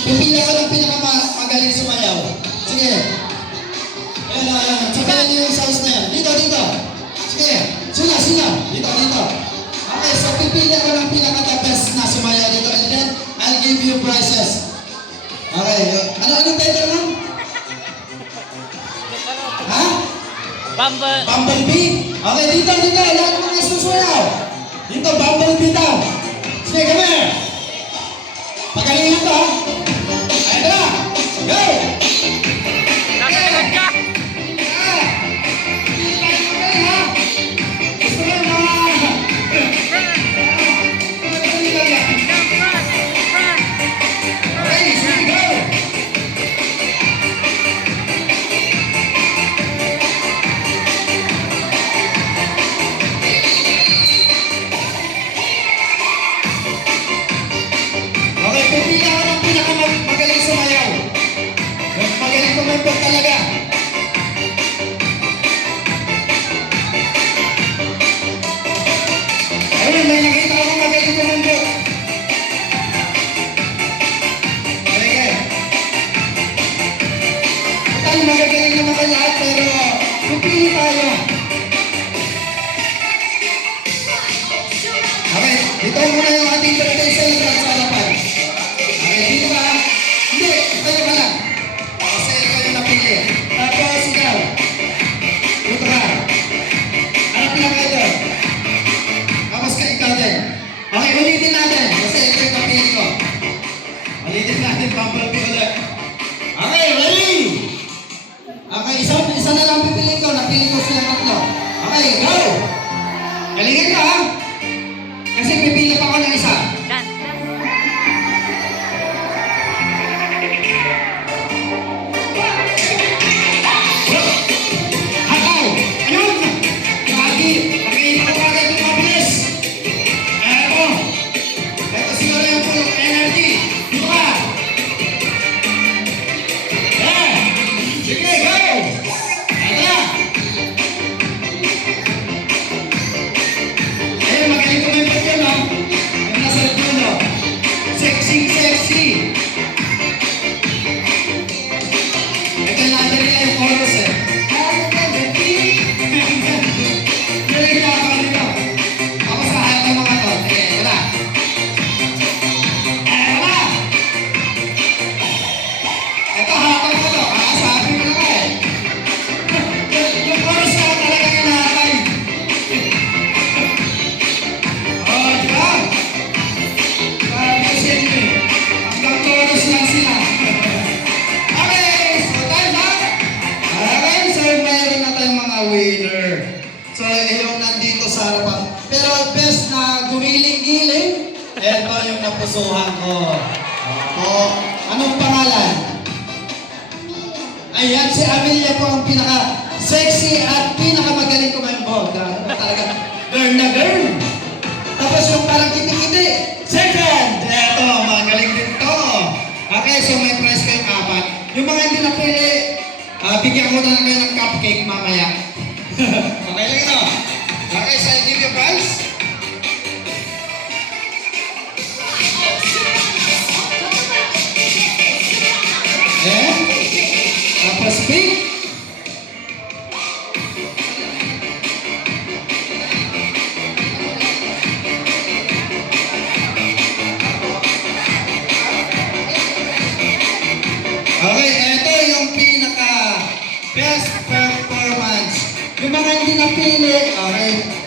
Pipila ko ng pinakamagaling sumayaw. Sige. Ayan. Sabihan niyo yung size na yan. Dito. Sige. Sila. Dito. Okay, so pipili ako ng pinaka-the best na sumayaw dito. And then, I'll give you prizes. Okay. Anong title mo? Ha? Bumblebee? Okay, dito. Lahat ng mga susuyaw. Dito, Bumblebee daw. Sige, come here. Pagalingan to, ha? Ayun na. Go! Nakasagot ka! Talaga. Ayun, may nakita ako magaling kumando. Sige. Total, magagaling naman kayo lahat, pero pipili tayo. Okay, dito muna yung ating presentation sa harapan. Okay, dito ba? Hindi, tayo ka lang. Kasi ikaw yung napili. Tapos ikaw. Dito ka. Harap lang kayo doon. Tapos ka ikaw din. Okay, ulitin natin. Kasi ito yung napili ko. Ulitin natin, Bumblebee ulit. Okay, ready? Okay, isa na lang pipili ko. Napili ko sila tatlo. Okay, go! Galingan ka, ha? Kasi pipili pa ako ng isa. Winner. So, yung nandito sa harapan. Pero best na gumiling-giling, eto yung napusuhan ko. Anong pangalan? Ayan, si Amelia po ang pinaka-sexy at pinaka-magaling kumayambog. Talaga, girl na girl. Tapos yung parang kiti-kiti. Second! Eto, magaling din to. Okay, so may prize kayong 4. Yung mga hindi napili, bigyan ko na lang kayo ng cupcake mamaya. Okay lang ito. Okay, so I give you prize. Eh? Tapos pink. Okay, ito yung pinaka best performance. Yung mga hindi napili, okay,